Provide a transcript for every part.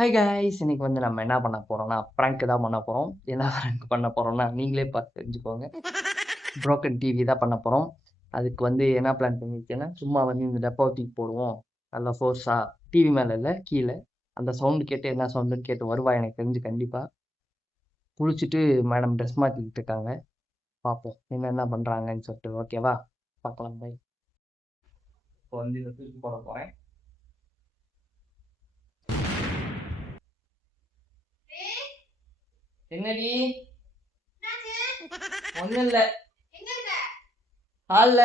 Hi guys! இன்னைக்கு வந்து நம்ம என்ன பண்ண போறோம்னா, பிராங்க் தான் பண்ண போறோம். என்ன பிராங்க் பண்ண போறோம்னா, நீங்களே பார்த்து தெரிஞ்சுக்கோங்க. புரோக்கன் டிவி தான் பண்ண போறோம். அதுக்கு வந்து என்ன பிளான் பண்ணியிருக்கேன்னா, சும்மா வந்து இந்த டப்பாவ தூக்கி போடுவோம். நல்லா ஃபோர்ஸா டிவி மேல இல்ல, கீழ. அந்த சவுண்ட் கேட்டு என்ன சவுண்டுன்னு கேட்டு வருவா எனக்கு தெரிஞ்சு கண்டிப்பா. குளிச்சுட்டு மேடம் ட்ரெஸ் மாத்திக்கிட்டு இருக்காங்க. பார்ப்போம். என்னென்ன பண்றாங்கன்னு சொல்லிட்டு. ஓகேவா? பார்க்கலாம். பை. இப்போ வந்து இத தூக்கி போட போறேன். என்னடி? ஒண்ணும் இல்ல. ஹால்ல.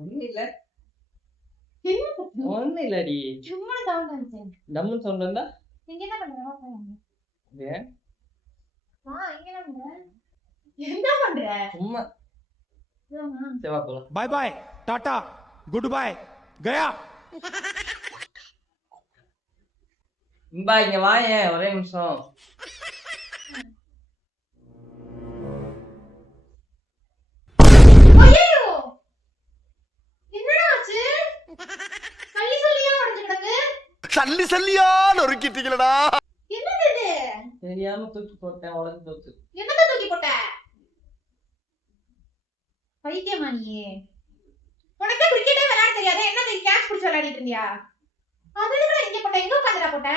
ஒண்ணும் இல்ல. ஒண்ணும் இல்லடி. டம்முன்னு சவுண்ட் வந்தா? ஏன்? சும்மா. சரி வா போலாம். Bye bye tata goodbye गया இம்பா இங்க வாயேன் ஒரே நிமிஷம். சல்லி சல்லியா நொறுக்கிட்டீங்களடா. தெரியாம தூக்கி போட்டேன், உடஞ்சு போச்சு. என்னத்த தூக்கி போட்ட? பைத்தியமா நீ? உனக்கு கிரிக்கெட்டே விளையாட தெரியாது. என்ன நீ கேட்ச் புடிச்சு விளையாடிட்டு இருந்தியா? அதுல இங்க போட்ட, எங்க உட்கார்ந்துடா போட்ட?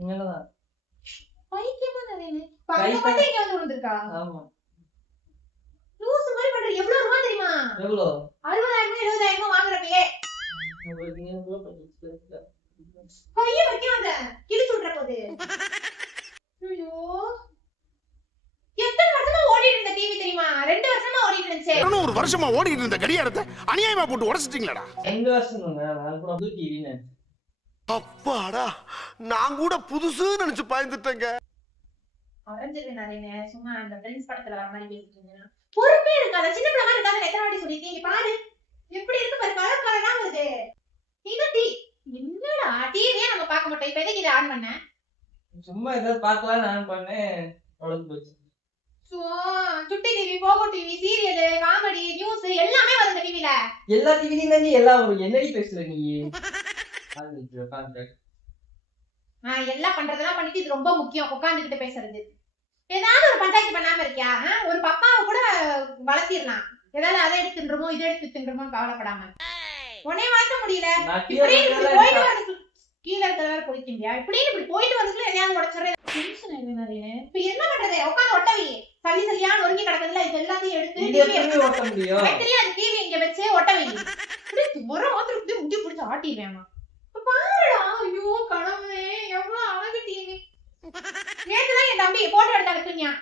இங்கதான். பைத்தியமா நீ? பைத்தியம் மட்டும் இங்க வந்து விழுந்திருக்கா? ஆமா. லூசு மாதிரி பண்ற. எவ்வளவு ரூபாய் தெரியுமா? எவ்வளோ? 60,000 70,000 வாங்குறப்பயே. கைய வரைக்கும் அந்த கிழிச்சு விட்டுற போகுது. ஐயோ, எத்தனை வருஷமா ஓடிட்டு இருந்த டிவி தெரியுமா? 2 வருஷமா ஓடிட்டு இருந்துச்சு. 1 வருஷமா ஓடிட்டு இருந்த கடியாரத்தை அநியாயமா போட்டு உடைச்சிட்டீங்களடா. 2 வருஷம் நான் கூட புது டிவின்னு. அப்பாடா, நான் கூட புதுசுன்னு நினைச்சு பயந்துட்டேங்க. அரைஞ்சிருவேன் நானே. சும்மா அந்த ஃப்ரெண்ட்ஸ் படத்துல வர மாதிரி பேசிட்டு இருந்தேன். பொறுப்பே இருக்காத, சின்ன பிள்ளை மாதிரி இருக்காத. எத்தனை வாட்டி சொல்லிருக்கீங்க? பாரு எப்படி இருக்கு பாரு, கலர் கலரா வருது. இது என்னடா டிவியே நம்ம பார்க்க மாட்டோம். இப்ப எதுக்கு இதை ஆன் பண்ண? சும்மா ஏதாவது பார்க்கலாம் நான் பண்ணேன், உடஞ்சு போச்சு. சுட்டி டிவி, போகோ டிவி, சீரியல், காமெடி, நியூஸ் எல்லாமே வருது டிவில. எல்லா டிவிலையும் தாண்டி எல்லாம் வரும். என்னடி பேசுற நீ? எல்லாம் பண்றதெல்லாம் பண்ணிட்டு இது ரொம்ப முக்கியம். உட்காந்துக்கிட்டு பேசுறது. ஏதாவது ஒரு பஞ்சாயத்து பண்ணாம இருக்கியா? ஒரு பப்பாவை கூட வளர்த்திடலாம். ஏதாவது அதை எடுத்து தின்றமோ இதை எடுத்து தின்றமோன்னு கவலைப்படாம உடனே வளர்த்த முடியல. கீழே இருக்கிற போயிட்டீங்க. இப்படின்னு இப்படி போயிட்டு வரதுக்குள்ள எதையாவது உடச்சிடுறேன். இப்ப என்ன பண்றது? உட்காந்து ஒட்டவி சளி சளியா நொறுங்கி கிடக்குதுல, இது எல்லாத்தையும் எடுத்து அது டிவி இங்க வச்சு ஒட்டவி ஒரு மாத்திரம் முட்டி பிடிச்சு ஆட்டிடுவேன். பாருடா, ஐயோ கடவுளே, எவ்வளவு அழகு டிவி. நேற்றுதான் என் தம்பி போட்டோ எடுத்து அனுப்புனியா?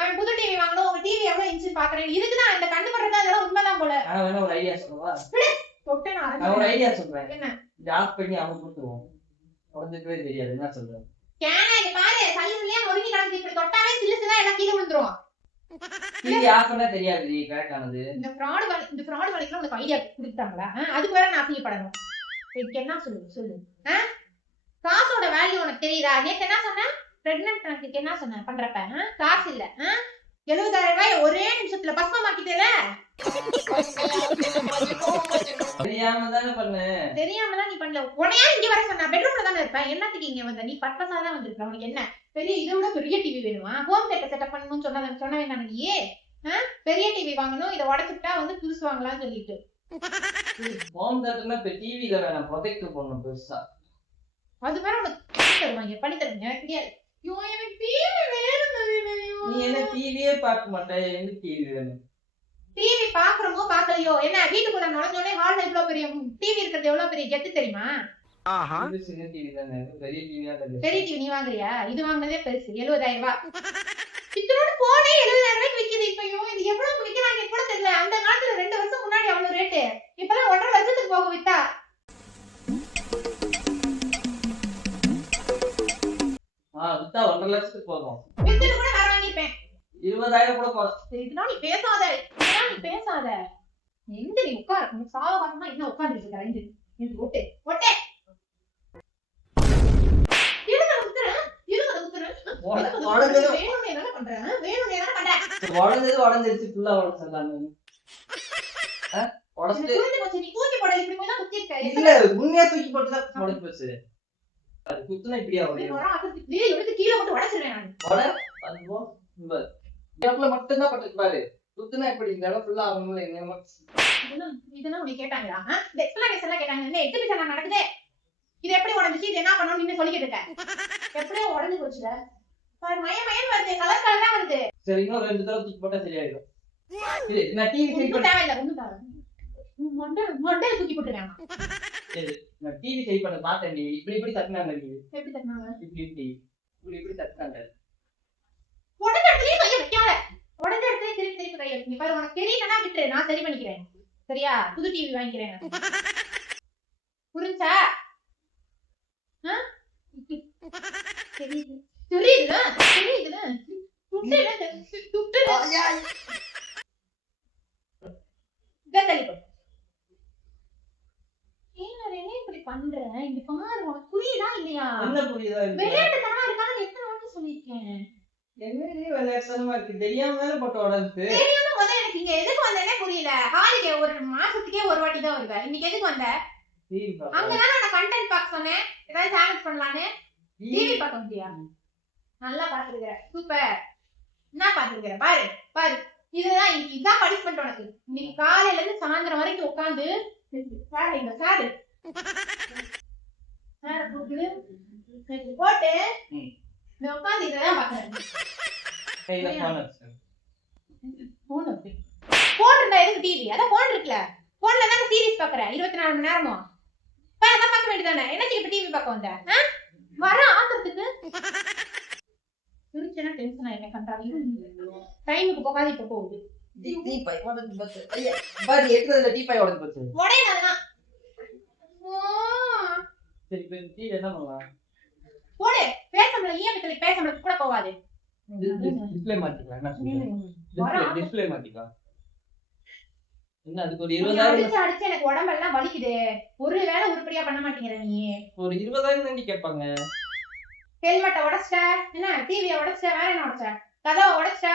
அவன் புது டிவி வாங்கணும். உங்க டிவி எவ்வளவு இன்ச்சு பாக்குறேன். இதுக்குதான் இந்த கண்டு பண்றது அதெல்லாம் உண்மைதான் போல. ஒரு ஐடியா சொல்லவா? தொட்டு நான் ஒரு ஐடியா சொல்றேன். என்ன? ஜாப் பண்ணி அவங்க கொடுத்துருவோம். உடஞ்சிக்கவே தெரியாது. என்ன சொல்றேன்? கேனா இங்க பாரு, சளி சளியா நொறுங்கி கிடந்து. இப்படி தொட்டாவே சிலுசுதான் எல்லாம் கீழே விழுந்துரும். டிவி ஆஃப் பண்ணா தெரியாது கிராக் ஆனது. இந்த ஃப்ராட் வலிக்கு உனக்கு ஐடியா கொடுத்தாங்களா? அதுக்கு வேற நான் அசிங்கப்படணும். இதுக்கு என்ன சொல்லு. காசோட வேல்யூ உனக்கு தெரியுதா? நேத்து என்ன சொன்ன? பிரெக்னன்ட் ட்ரான்ஸ்க்கு என்ன சொன்ன பண்றப்ப? காசு இல்ல. 70,000 ரூபாய் ஒரே நிமிஷத்துல பஸ்மமாக்கிட்டேல. தெரியாம தானே பண்ணேன். தெரியாம தான் நீ பண்ணல. உனையா இங்க வர சொன்னா? பெட்ரூம்ல தானே இருப்ப. என்னத்துக்கு இங்க வந்த? நீ பர்பஸா தான் வந்திருக்க. உனக்கு என்ன பெரிய இதை விட பெரிய டிவி வேணுமா? ஹோம் தியேட்டர் செட்டப் பண்ணணும்னு சொன்ன வேண்டாம் நீயே. பெரிய டிவி வாங்கணும், இதை உடச்சுட்டா வந்து புதுசு வாங்கலாம்னு சொல்லிட்டு. ஹோம் தியேட்டர்னா இப்ப டிவில வேணாம், ப்ரொஜெக்டர் போடணும் பெருசா. அது வேற உனக்கு தருவாங்க, பண்ணி தருவாங்க. எனக்கு தெரியாது. ஐயோ, எனக்கு டிவி வேணும். நீ என்ன டிவியே பார்க்க மாட்டே? எங்க டிவி வேணும்? டிவி பாக்குறோமோ பாக்கலையோ என்ன, வீட்டுக்குள்ள நுழைஞ்சோடனே ஹால்ல இவ்வளவு பெரிய டிவி இருக்கிறது எவ்வளவு பெரிய கெத்து தெரியுமா? இது சின்ன டிவி தானே, பெரிய டிவியா இருக்கு. பெரிய டிவி நீ வாங்குறியா? இது வாங்குனதே பெருசு, 70,000 ரூபாய். இத்தனோட போனே 70,000 ரூபாய்க்கு விக்குது. இப்பயும் இது எவ்வளவு விக்கிறாங்க கூட தெரியல. அந்த காலத்துல 2 வருஷம் முன்னாடி அவ்வளவு ரேட்டு. இப்பதான் 1.5 வருஷத்துக்கு போக வித்தா. வித்தா 1.5 லட்சத்துக்கு போகும். வித்துட்டு கூட வேற வாங்கிப்பேன். 20,000 கூட போகும். இதெல்லாம் நீ பேசாத. எங்க நீ உட்கார? நீ சாவகாசமா என்ன உட்கார்ந்துட்டு இருக்க? இது ஒட்டே உடஞ்சிருச்சு ஃபுல்லா உடஞ்சிடலாம். உடச்சிட்டு புரிஞ்சு போச்சு. நீ தூக்கி போடல, இப்படி போய் தான் குத்தி இருக்க. இல்ல உண்மையா தூக்கி போட்டுதான் உடச்சு போச்சு. அது குத்துனா இப்படியா உடையும்? வர ஆத்திரத்துக்கு இப்படியே எடுத்து கீழே போட்டு உடைச்சிருவேன் நான். உட அதுவும் இந்த இடத்துல மட்டும்தான் பட்டுக்கு பாரு. குத்துனா இப்படி இந்த இடம் ஃபுல்லா ஆகணும்ல என்ன இதெல்லாம் உனக்கு கேட்டாங்களா? இந்த எக்ஸ்பிளனேஷன் எல்லாம் கேட்டாங்க. என்ன எக்ஸிபிஷன் நடக்குது? இது எப்படி உடைஞ்சிச்சு? இது என்ன பண்ணணும்னு நீங்க சொல்லிக்கிட்டு இருக்க. எப்படியே உடைஞ்சு போச்சுல. பாரு மயம் வருது, கலர் கலரா வருது. சரி இன்னும் 2 தடவை தூக்கி போட்டா சரியாயிடும். சரி நான் டிவி சரி ஒண்ணும் தேவையில்ல, ஒண்ணும் தேவையில்ல. மொண்டையில தூக்கி போட்டுருவேன். சரி நான் டிவி சரி பண்ண பார்த்தேன். நீ இப்படி தட்டினாங்க. நீ எப்படி தட்டினாங்க? இப்படி தட்டினாங்க. உடஞ்ச இடத்துலயே கையை வைக்காத. உடஞ்ச இடத்துலயே திருப்பி கையை வைக்க. பாரு உனக்கு தெரியலன்னா விட்டு, நான் சரி பண்ணிக்கிறேன். சரியா? புது டிவி வாங்கிக்கிறேன். புரிஞ்சா? தெரியுது தெரியுதுல தெரியுதுல துட்டு இப்படி பண்றேன். இங்க பாரு உனக்கு புரியுதா இல்லையா? என்ன புரியுதா? விளையாட்டுத்தனமா இருக்கான்னு எத்தனை வாட்டி சொல்லியிருக்கேன். என்னடி விளையாட்டுத்தனமா இருக்கு? தெரியாம போட்டு உடச்சு. தெரியாம முதல்ல எனக்கு இங்க எதுக்கு வந்தேனே புரியல. ஹாலிடே ஒரு மாசத்துக்கே ஒரு வாட்டி தான் வருவேன். இன்னைக்கு எதுக்கு வந்த? அங்கதான் நான் கண்டென்ட் பார்க்க சொன்னேன். ஏதாவது சேலஞ்ச் பண்ணலான்னு. டிவி பார்க்க முடியா? நல்லா பாத்துருக்கிற. சூப்பர். என்ன பாத்துருக்கிற? பாரு பாரு. இதுதான் பனிஷ்மெண்ட் உனக்கு. இன்னைக்கு காலையில இருந்து சாயந்தரம் வரைக்கும் உட்காந்து சாரு இங்க சாரு போட்டு உட்காந்து இதெல்லாம் பாக்குறேன். போன் இருந்தா எதுக்கு டிவி? அதான் போன் இருக்குல்ல. போன்ல தானே சீரிஸ் பாக்குற 24 மணி நேரமும். அதான் பார்க்க வேண்டியதானே. என்னத்துக்கு இப்ப டிவி பார்க்க வந்த? வர ஆத்திரத்துக்கு திருச்சனா டென்ஷன் ஆயிடுறேன். கண்டாலும் டைமுக்கு போகாது. இப்ப போகுது பாரு எடுத்ததுல டீபாய் உடச்சு போச்சு. உடையதான். சரி இப்ப டிவி என்ன பண்ணலாம்? போடு. பேசம்ல ஈயத்துல பேசம்ல கூட போகாது. டிஸ்ப்ளே மாத்திக்கலாம். என்ன சொல்றீங்க? டிஸ்ப்ளே மாத்திக்கலாம். என்ன அதுக்கு ஒரு 20,000 அடிச்சு எனக்கு உடம்பெல்லாம் வலிக்குது. ஒரு வேளை உருப்படியா பண்ண மாட்டேங்கிற நீ. ஒரு 20,000 தாண்டி கேட்பாங்க. ஹெல்மெட்டை உடைச்சிட்ட, என்ன டிவியை உடைச்சிட்ட, வேற என்ன உடைச்ச? கதவை உடைச்சிட்ட.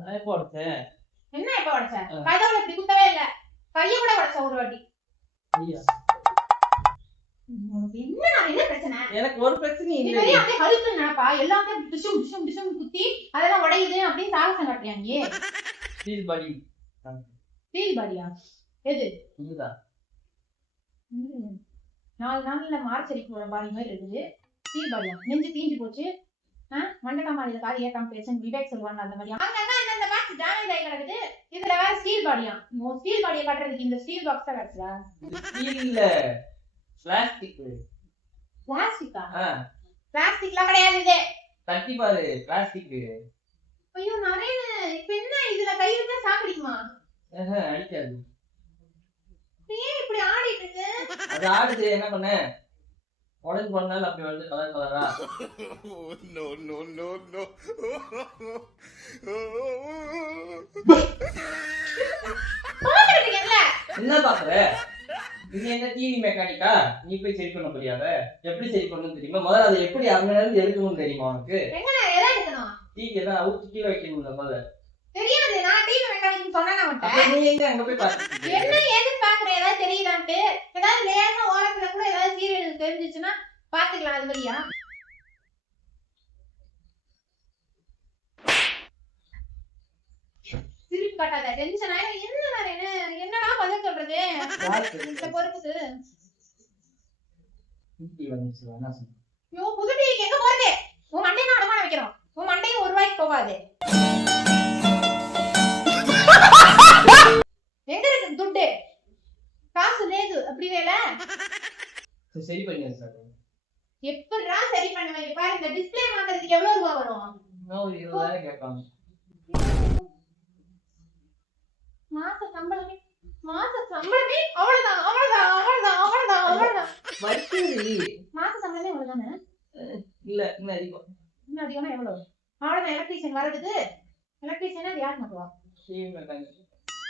நான் எப்போ உடைச்சேன்? என்ன எப்ப உடைச்ச? கதவுல இப்படி குத்தவே இல்ல. கைய கூட உடைச்ச ஒரு வாட்டி. என்ன பிரச்சனை? எனக்கு ஒரு பிரச்சனையும் நீ இல்ல. பெரிய அப்படியே ஹல்க்கு நினைப்பா. எல்லாமே டிஷும் டிஷும் டிஷும் குத்தி அதெல்லாம் உடையுது அப்படின்னு சாகசம் காட்டியா நீ? ஸ்டீல் பாடி. ஸ்டீல் பாடியா? எது? இதுதான். 4 நாள்ல மார்ச்சரிக்கு பாடி மாதிரி இருக்குது. ஸ்டீல் பாடியா? நெஞ்சு தீஞ்சு போச்சு. மண்டக்கா மாடியில காது ஏற்காம பேசுன்னு விவேக் சொல்லுவாங்க. அந்த மாதிரி அங்கங்க இந்த பாக்ஸ் டேமேஜ் ஆகி கிடக்குது. இதுல வேற ஸ்டீல் பாடியா? ஸ்டீல் பாடியை காட்டுறதுக்கு இந்த ஸ்டீல் பாக்ஸ் தான் கிடைச்சா? ஸ்டீல் இல்ல, பிளாஸ்டிக். பிளாஸ்டிக்கா? பிளாஸ்டிக்லாம் கிடையாது இது. தட்டி பாரு, பிளாஸ்டிக். ஐயோ நிறைய. இப்ப என்ன இதுல கை வச்சா சாப்பிடுமா? அடிக்காது. ஏன் இப்படி ஆடிட்டு இருக்கு? அது ஆடுது. என்ன பண்ண? உடஞ்சு போனால அப்படி வந்து கலர் கலரா. No no no no. என்ன பாக்குற? நீ என்ன டிவி மெக்கானிக்கா? நீ போய் சரி பண்ண முடியாத? எப்படி சரி பண்ணணும்னு தெரியுமா? முதல்ல அதை எப்படி அங்க இருந்து எடுக்கணும்னு தெரியுமா உனக்கு? டிவி எல்லாம் அவுத்து கீழே வைக்கணும்ல முதல்ல. தெரியாது. நான் டிவி மெக்கானிக் சொன்னேன் அவன்கிட்ட. அப்ப நீ எங்க அங்க போய் பாத்து என்ன ஏதுன்னு பாக்குற? ஏதாவது தெரியுதான்ட்டு ஏதாவது லேசா ஓரத்துல கூட ஏதாவது சீரியல் தெரிஞ்சிச்சுன்னா பாத்துக்கலாம். அது வழியா சிரிப்பு காட்டாத. டென்ஷன் ஆயிடும். என்னடா பதில் சொல்றது இந்த பொறுப்புக்கு? ஐயோ புது டிவிக்கு எங்க போறது? உன் மண்டையை அடமான வைக்கிறோம். உன் மண்டையும் 1 ரூபாய்க்கு போகாது. எங்க இருக்கு துட்டு? காசு லேது அப்படி வேல. சரி பண்ணியா சார்? எப்படிடா சரி பண்ணுவீங்க? பாரு இந்த டிஸ்ப்ளே மாத்துறதுக்கு எவ்வளவு ரூபாய் வரும்? நான் ஒரு 20,000 கேட்பாங்க. மாச சம்பளமே அவ்வளவுதான் அவ்வளவுதான் அவ்வளவுதான் அவ்வளவுதான் அவ்வளவுதான். வர்க்கி மாச சம்பளமே அவ்வளவுதானே? இல்ல இன்னும் அதிகம். இன்னும் அதிகம்னா எவ்வளவு? அவ்வளவுதான். எலக்ட்ரீஷியன் வரதுக்கு எலக்ட்ரீஷியனா யார் மாட்டுவா? TV mechanic.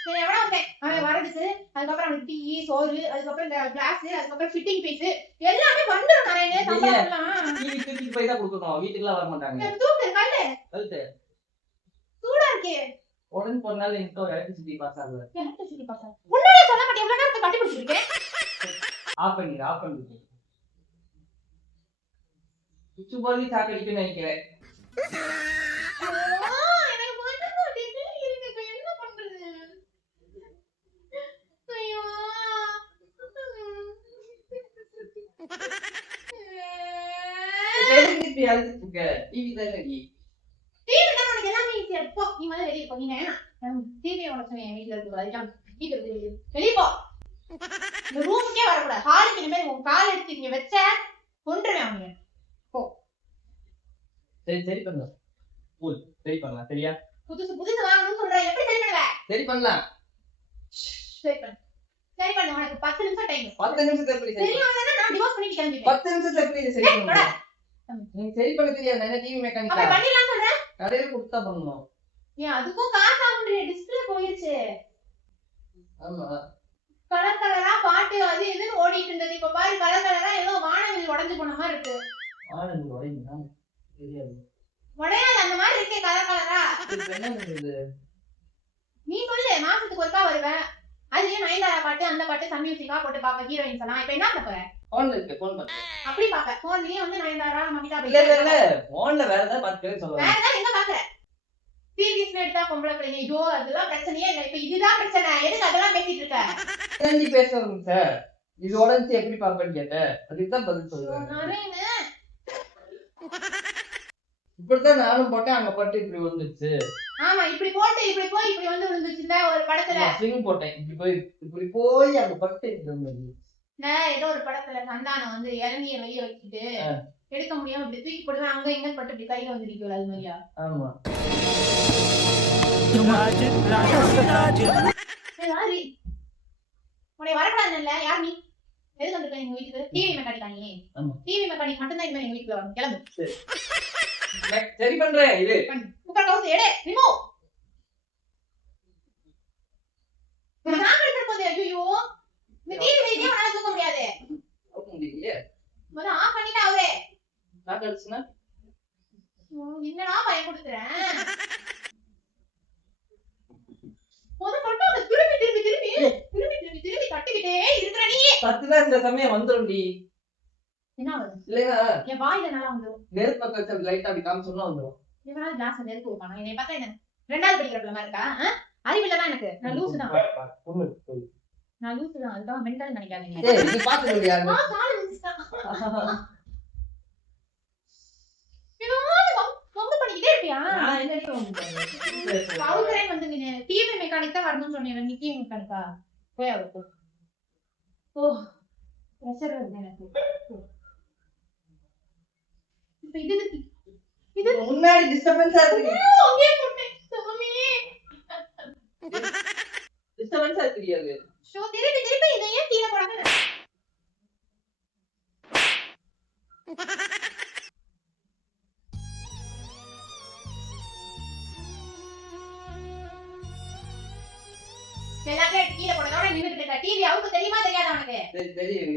சரி எவ்வளவு வந்தேன் அவன் வரதுக்கு. அதுக்கப்புறம் அவனுக்கு டீ சோறு, அதுக்கப்புறம் இந்த கிளாஸ், அதுக்கப்புறம் ஃபிட்டிங் பீஸ் எல்லாமே வந்துடும். நிறைய சம்பளம் டிவி தூக்கிட்டு போய் தான் கொடுக்கணும். வீட்டுக்குலாம் வர மாட்டாங்க. தூக்கு கல்லு கழுத்து சூடா இருக்கே. உடனே போனால எனக்கு எலக்ட்ரிசிட்டி பாஸ் ஆகல. எலக்ட்ரிசிட்டி பாஸ் ஆகுது. முன்னாடியே சொல்ல மாட்டேன், எவ்வளவு நேரத்துக்கு கட்டி பிடிச்சிருக்கேன். ஆஃப் பண்ணிடு. சுச்சு போய் சாக்கடிக்குன்னு நினைக்கிறேன். எனக்கு மட்டும் இருக்கு, இப்ப என்ன பண்றது? ஐயோ இப்படி அழுதுட்டு இருக்க டிவி தானே நீ. டிவி தான் உனக்கு எல்லாமே ஈஸியா இருக்கு. போ, நீ முதல்ல வெளியே போ. நீ வேணாம் டிவியை உடச்சு என் வீட்டுல இருக்கு அதுதான் வீட்டுல வெளியே போ. இந்த ரூமுக்கே வரக்கூடாது. ஹாலுக்கு இனிமேல் உன் கால் எடுத்து இங்க வச்ச கொண்டுருவேன் அவங்க. போ. சரி பண்ணலாம். கூல் சரி பண்ணலாம். சரியா? புதுசு வாங்கணும்னு சொல்றேன். எப்படி சரி பண்ணுவ? சரி பண்ணலாம். சரி பண்ணு. உனக்கு 10 நிமிஷம் டைம். 10 நிமிஷத்துல எப்படி சரி? சரி ஆனா நான் டிவோர்ஸ் பண்ணிட்டு கிளம்பிடுவேன். 10 நிமிஷத்துல எப்படி சரி பண்ணுவ? நீ சரி பண்ண தெரியாது. என்ன டிவி மெக்கானிக்கா? அப்ப பண்ணிடலாம் சொல்றேன். கடையில கொடுத்தா பண்ணணும். ஏன் அதுக்கும் காசு ஆகும்ன்ற டிஸ்ப்ளே போயிருச்சு. ஆமா. கலர் கலரா பாட்டு அது இதுன்னு ஓடிட்டு இருந்தது. இப்ப பாரு கலர் கலரா ஏதோ வானவில் உடைஞ்சு போன மாதிரி இருக்கு. ஆனந்த் உடையுமா? தெரியாது. உடையாது அந்த மாதிரி இருக்கே கலர் கலரா. இப்ப என்ன பண்றது? நீ சொல்லு, மாசத்துக்கு ஒருக்கா வருவேன். அதுலயே நயன்தாரா பாட்டு அந்த பாட்டு சன் மியூசிக்கா போட்டு பாப்ப ஹீரோயின்ஸ் எல்லாம். இப்ப என்ன பண்ண போற? போன்ல இருக்கு. போன் பண்ணு. அப்படி பாப்ப. போன்லயே வந்து நயன்தாரா மமிதா இல்ல போன்ல வேற ஏதாவது பாத்து சொல்லுங்க. வேற ஏதாவது எங்க பாக்குற? சீரியஸ்ல எடுத்தா பொம்பளை பிள்ளைங்க ஐயோ அதெல்லாம் பிரச்சனையே இல்ல. இப்ப இதுதான் பிரச்சனை. எதுக்கு அதெல்லாம் பேசிட்டு இருக்க? நீ பேசுறீங்க சார். இது உடஞ்சி எப்படி பாப்பேன்னு கேட்ட. அதுக்குதான் பதில் சொல்றேன். இப்படிதான் நானும் போட்டேன். அங்க போட்டு இப்படி வந்துருச்சு. ஆமா இப்படி போட்டு இப்படி போய் இப்படி வந்து விழுந்துச்சுல ஒரு படத்துல. ஸ்விங் போட்டேன். இப்படி போய் அங்க பட்டு இப்படி வந்துருச்சு. ஏதோ ஒரு படத்துல சந்தானம் வந்து இளநிய வெளிய வச்சுட்டு எடுக்க முடியாம இப்படி தூக்கி போடுவேன். அங்க இங்க பட்டு இப்படி கையில வந்து நிக்கல அது மாதிரியா? ஆமா. உடைய வரக்கூடாதுல்ல யார் நீ? எது வந்துருக்க எங்க வீட்டுக்கு? டிவி மெக்கானிக்கா நீ? டிவி மெக்கானிக் மட்டும் தான் இனிமே எங்க வீட்டுல வரும். கிளம்பு. சரி பண்றேன். இது குக்கர் கவுஸ் எடு ரிமூவ். நான் எடுத்து போதே ஐயோ இந்த டிவி வெளியே வராம தூக்க முடியாது. ஓகே முடியல. மொத ஆஃப் பண்ணிட்டு அவரே. நான் கழிச்சுனா என்னடா பயம் கொடுத்துறேன். மொத மட்டும் திருப்பி கட்டிக்கிட்டே இருக்கிற நீ. 10 நாள் இந்த சமயம் வந்துரும்டி. என்ன வரும்? இல்லையா என் வாயில நல்லா வந்துரும். நெருப்பு பக்கம் வச்சு லைட்டா அப்படி காமிச்சோம்னா வந்துரும். இவனால கிளாஸ் நெருப்பு வைப்பானா? என்னை பார்த்தா என்ன 2வது படிக்கிற பிள்ளை இருக்கா? அறிவில்லதான் எனக்கு. நான் லூசு தான். நான் லூசு தான். அதுதான் மென்டல் நினைக்காதீங்க. ஏய் நீ பாத்து முடியாது. கால் வந்துச்சுதான். பண்ணிக்கிட்டே இருப்பியா? நான் என்னடி பண்ணுவேன்? பவுடரேன் வந்து நீ டிவி மெக்கானிக் தான் வரணும்னு சொன்னீங்க. நீ டிவி மெக்கானிக்கா? போய் அவருக்கு. ஓ பிரஷர் வருது எனக்கு. இப்ப இது முன்னாடி டிஸ்டர்பன்ஸா இருக்கு. ஓகே போட்டேன். சாமி. டிஸ்டர்பன்ஸா இருக்கு. ஷோ திருப்பி இதை ஏன் கீழே போடாம? எல்லாத்தையும் கீழே போடதோட நின்னுட்டு இருக்க. டிவி அவுக்கு தெரியுமா தெரியாதா உனக்கு? தெரியும்.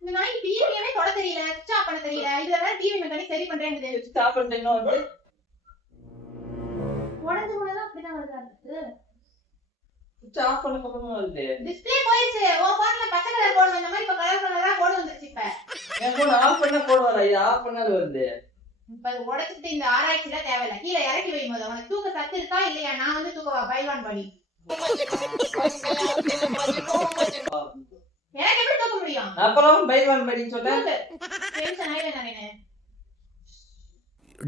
இந்த நாய் டிவியவே தொட தெரியல, ஸ்விட்ச் ஆஃப் பண்ண தெரியல. இதுல வேற டிவி மெக்கானிக் சரி பண்றேங்குது. ஸ்விட்ச் ஆஃப் பண்ணிட்டேன்னா வந்து உடைஞ்சு போனதா அப்படிதான் வருது. ஸ்விட்ச் ஆஃப் பண்ண அப்புறமா வருது. டிஸ்ப்ளே போயிடுச்சு. ஓ போன்ல பச்சை கலர் கோடு வந்த மாதிரி இப்ப கலர் கலரா கோடு வந்துருச்சு. இப்ப என் போன் ஆஃப் பண்ணா கோடு வர. இது ஆஃப் பண்ணாலும் வருது. இப்ப உடைச்சிட்டு இந்த ஆராய்ச்சில தேவையில்லை. கீழே இறக்கி வைக்கும்போது உனக்கு தூக்க சத்து இருக்கா இல்லையா? நான் வந்து தூக்கவா பைல்வான் படி. எனக்கு எப்படி தூக்க முடியும்? அப்புறம் பைல்வான் படி சொல்றேன். டென்ஷன் ஆயிடுவேன் நானே.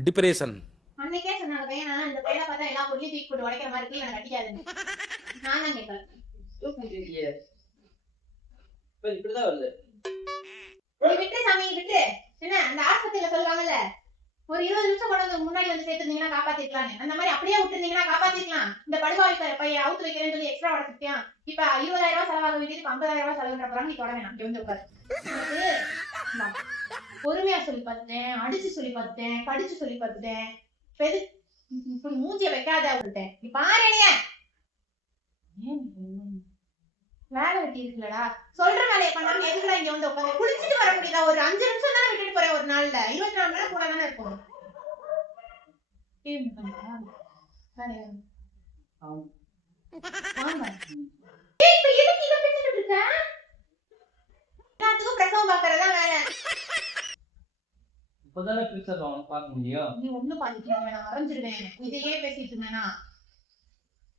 डिप्रेशन அன்னைக்கே சொன்னாங்க பையன் இந்த பையனை பார்த்தா எல்லா பொருளையும் தூக்கி போட்டு உடைக்கிற மாதிரி இருக்கு. எனக்கு கட்டிக்காதுன்னு. நான் தான் கேட்கல. தூக்க முடியலையே. இப்ப இப்படிதான் வருது. நீ விட்டு சாமி விட்டு. என்ன அந்த ஆஸ்பத்திரியில சொல்லுவாங்கல்ல ஒரு 20 நிமிஷம் கொண்டு வந்து முன்னாடி வந்து சேர்த்துருந்தீங்கன்னா காப்பாத்திருக்கலான்னு. அந்த மாதிரி அப்படியே விட்டுருந்தீங்கன்னா காப்பாத்திருக்கலாம். இந்த படுபாவி பையன் அவுத்து வைக்கிறேன்னு சொல்லி எக்ஸ்ட்ரா உடச்சிருக்கேன். இப்ப 20,000 ரூபாய் செலவாக வேண்டியதுக்கு 50,000 ரூபாய் செலவுன்ற போறாங்க. நீ தொட வேணாம். இங்க வந்து உட்காரு. பொறுமையா சொல்லி பார்த்துட்டேன், அடிச்சு சொல்லி பார்த்துட்டேன், கடிச்சு சொல்லி பார்த்துட்டேன். இப்படி மூஞ்சிய வைக்காத விட்டேன். நீ பாரு வேலை வெட்டி இருக்குல்லடா. சொல்ற வேலையை பண்ணாம எதுக்குடா இங்க வந்து உட்காந்து குளிச்சுட்டு வர முடியுதா? ஒரு 5 நிமிஷம் தானே விட்டுட்டு போறேன் ஒரு நாள்ல. 24 மணி நேரம் கூட தானே இருக்கும். டிவி பண்ணுவா வேற ஆமா. ஆமா ஏய் இப்ப எதுக்கு இத பேசிட்டு இருக்க எல்லாத்துக்கும் பிரசவம் பார்க்கறதா வேலை இப்பதானே பிக்சர் பார்க்க முடியும். நீ ஒண்ணும் பாதிக்கல நான் அரைஞ்சிடுவேன் இதையே பேசிட்டு இருந்தேனா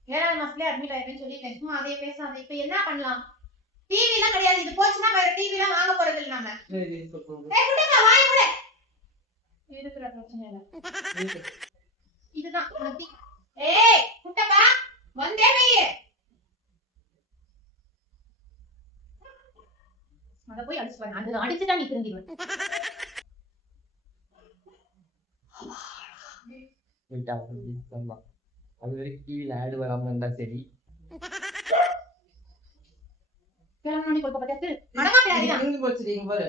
7ஆம் மாசத்துல அட்மிட் ஆயிருன்னு சொல்லிட்டேன் சும்மா அதே பேசாத இப்ப என்ன பண்ணலாம் டிவி எல்லாம் கிடையாது இது போச்சுன்னா வேற டிவி எல்லாம் வாங்க போறது இல்ல நாம சரி சொல்லுங்க. ஏய் குடுங்க வாய் மூடு இருக்கிற பிரச்சனை இல்ல இதுதான் மத்தி ஏய் குட்டப்பா வந்தே வெய்யே அத போய் அடிச்சு பாரு அது அடிச்சுட்டா நீ திருந்திடுவ வெயிட் ஆகும் சொல்லலாம். அது வரைக்கும் டிவியில் ஆடு வராம இருந்தா சரி. கிளம்பி கொடுக்க பத்தியா அடமா பிளாடிதான் இருந்து போச்சுறீங்க பாரு.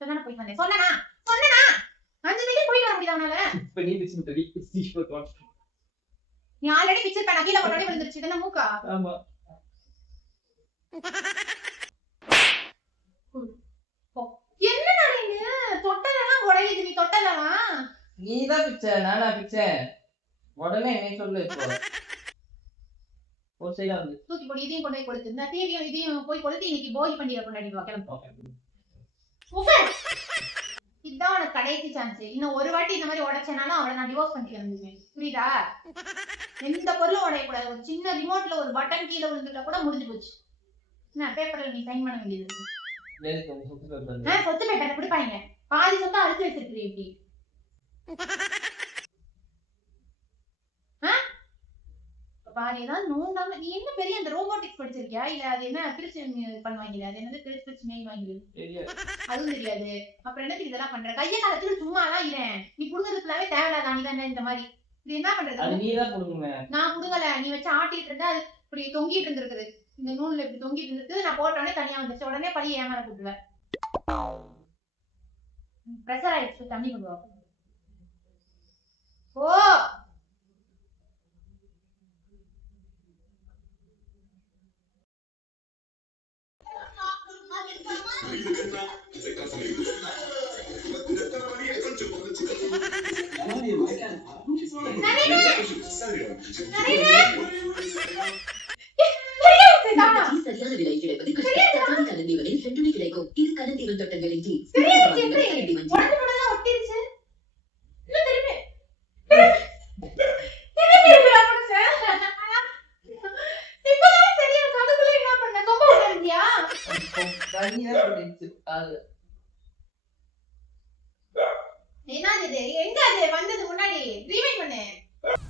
சொன்னா போய் வந்தேன் சொன்னனா 5 மணிக்கு போய் வர முடியல அவனால இப்ப நீ பிச்சு தடி பிச்சு நீ ஆல்ரெடி பிக்சர் பண்ண கீழ போட்டோனே விழுந்துருச்சு இதென்ன மூக்கா ஆமா. என்னடா நீ தொட்டதெல்லாம் உடையுது நீ தொட்டதெல்லாம் நீதான் பிச்சை நானா பிச்சை உடனே என்ன சொல்லு இப்போ ஒரு சைடா வந்து தூக்கி போட்டு இதையும் கொண்டு போய் கொடுத்து இந்த டிவியும் இதையும் போய் கொடுத்து இன்னைக்கு போகி பண்டிகை கொண்டாடிடுவா கிளம்பு இதுதான் உனக்கு கடைசி சான்ஸ் இன்னும் ஒரு வாட்டி இந்த மாதிரி உடைச்சனாலும் அவளை நான் டிவோர்ஸ் பண்ணிக்கிறேன் புரியுதா எந்த பொருளும் உடையக்கூடாது ஒரு சின்ன ரிமோட்ல ஒரு பட்டன் கீழே விழுந்துட்டா கூட முடிஞ்சு போச்சு என்ன பேப்பர்ல நீ சைன் பண்ண வேண்டியது சொத்து பேப்பர் கொடுப்பாங்க பாதி சொத்தை அழுத்து வச்சிருக்கிறீ இப்படி பாரு ஏதாவது நோண்டாம நீ என்ன பெரிய அந்த ரோபோட்டிக்ஸ் படிச்சிருக்கியா இல்ல அது என்ன பிரிச்சு பண்ணுவாங்க அது என்னது பிரிச்சு மேய் வாங்கி அதுவும் தெரியாது அப்புறம் என்ன இதெல்லாம் பண்ற கையை காலத்துல சும்மா எல்லாம் இல்லேன் நீ புடுங்கிறதுக்குள்ளாவே தேவையில்லாத நீ இந்த மாதிரி இது என்ன பண்றது நீதான் கொடுங்க நான் புடுங்கல நீ வச்சு ஆட்டிட்டு இருந்தா அது இப்படி தொங்கிட்டு இருந்திருக்குது இந்த நூல்ல இப்படி தொங்கிட்டு இருந்துட்டு நான் போட்டோடனே தனியா வந்துச்சு உடனே பழைய ஏமாற கூட்டுவேன் பிரஷர் ஆயிடுச்சு தண்ணி கொண்டு வா ஓ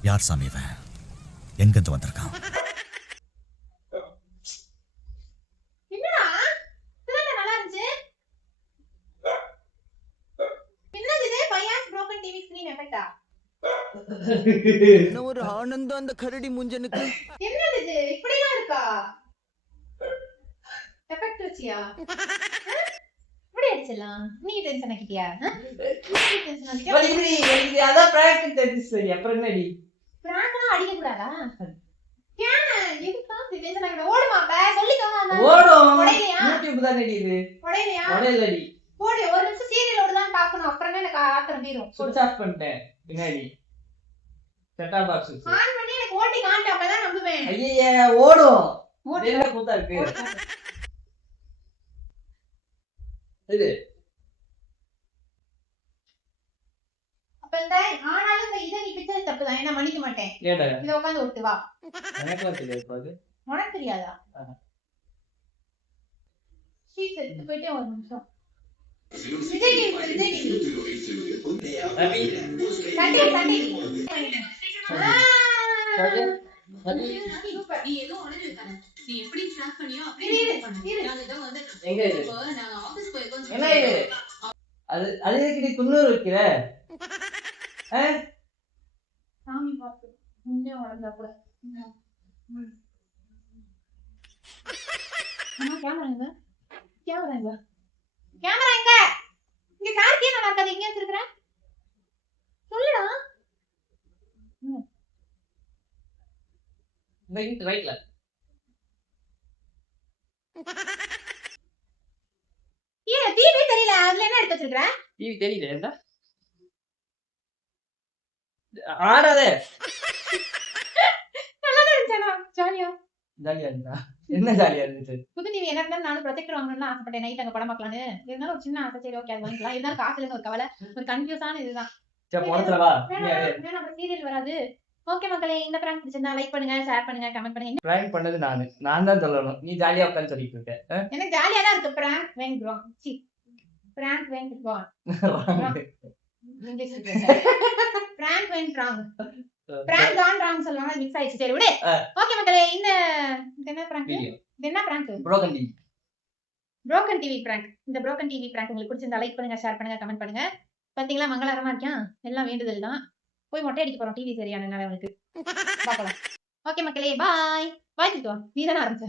யார் சாமி இவன் எங்க இருந்து வந்திருக்கான் என்னடா இதெல்லாம் நல்லா இருந்துச்சு என்னது இது bias broken TV screen effect என்ன ஒரு ஆனந்தம் அந்த கரடி முஞ்சனுக்கு என்னது இது இப்படிலாம் இருக்கா எஃபெக்ட் வச்சியா இப்படி அடிச்சலாம் நீ டென்ஷன் ஆக்கிட்டியா டென்ஷன் ஆக்கிட்டியா இப்படி அதான் பிராக்டிஸ் தெரிஞ்சு சரி அப்புறம் என்னடி பிராங்கனா அடிக்க கூடாதா ஏன் எதுக்கு டென்ஷன் ஆகிட ஓடுமா பே சொல்லிக்கோங்க ஓடும் உடையலையா யூடியூப் தான் நடி இது உடையலையா உடையலடி போடு ஒரு நிமிஷம் சீரியல் ஓடுதான் பார்க்கணும் அப்புறமே எனக்கு ஆத்திரம் தீரும் சுவிட்ச் ஆஃப் பண்ணிட்டேன் பின்னாடி செட் ஆஃப் பாக்ஸ் ஆன் பண்ணி எனக்கு ஓட்டி காண்டி அப்பதான் நம்புவேன் ஐயே ஓடும் ஓடி என்ன கூத்தா இருக்கு இது அப்ப இந்த ஆனாலும் இந்த இதை நீ பிச்சது தப்புதான் என்ன மன்னிக்க மாட்டேன் கேட்ட இத உட்கார்ந்து ஒட்டு வா எனக்கு தெரியாது பாரு உனக்கு தெரியாதா சீஸ் எடுத்து போயிட்டே ஒரு நிமிஷம் விஜய் ரவி சண்டே நீ ஏதோ உடனே இருக்கானே நீ எப்படி ஸ்டார்ட் பண்ணியோ அப்படியே நான் இத வந்து எங்க இது இப்போ நான் ஆபீஸ் போய் கொஞ்சம் என்ன இது அது அது எதுக்கு நீ குன்னூர் வைக்கிற சாமி பாத்து முன்னே வளர்ந்தா கூட அம்மா கேமரா எங்க இங்க கார்க்கே நல்லா இருக்காது எங்க வச்சிருக்கற சொல்லுடா இந்த ரைட்ல ஏ டிவி தெரியல அதுல என்ன எடுத்து வச்சிருக்கற டிவி தெரியல என்ன ஆடாதே. நல்லாதான் இருந்துச்சானா ஜாலியா ஜாலியா இருந்தா என்ன ஜாலியா இருந்துச்சு? புது டிவி என்ன இருந்தாலும் நானும் ப்ரொஜெக்டர் வாங்கணும்னு ஆசைப்பட்டேன். நைட் அங்க படம் பார்க்கலான்னு. இருந்தாலும் ஒரு சின்ன ஆசை. சரி ஓகே அது வாங்கிக்கலாம். இருந்தாலும் காசு இல்லைன்னு ஒரு கவலை. ஒரு கன்ஃபியூஸான இதுதான். சரி படத்துல வா. வேணாம் அப்புறம் சீரியல் வராது. ஓகே மக்களே, இந்த பிராங்க் பிடிச்சிருந்தா லைக் பண்ணுங்க, ஷேர் பண்ணுங்க, கமெண்ட் பண்ணுங்க. பிராங்க் பண்ணது நான் தான் சொல்லணும். நீ ஜாலியா உட்கார்ந்து சொல்லிட்டு இருக்க. எனக்கு ஜாலியா தான் இருக்கு. Prank went wrong. சி prank went wrong. English prank went wrong. Prank gone wrong சொல்லுவாங்க. மிக்ஸ் ஆயிடுச்சு. சரி விடு. ஓகே மக்களே, இந்த என்ன பிராங்க்? இது என்ன பிராங்க்? Broken TV prank. இந்த புரோக்கன் டிவி பிராங்க் உங்களுக்கு பிடிச்சிருந்தா லைக் பண்ணுங்க, ஷேர் பண்ணுங்க, கமெண்ட் பண்ணுங்க. பாத்தீங்களா மங்களகரமா இருக்கான். எல்லாம் வேண்டுதல் தான். போய் மொட்டை அடிக்க போறோம். டிவி சரியான அவனுக்கு பார்க்கலாம். ஓகே மக்களே, பாய். பாய். நீ தானே ஆரம்பிச்ச.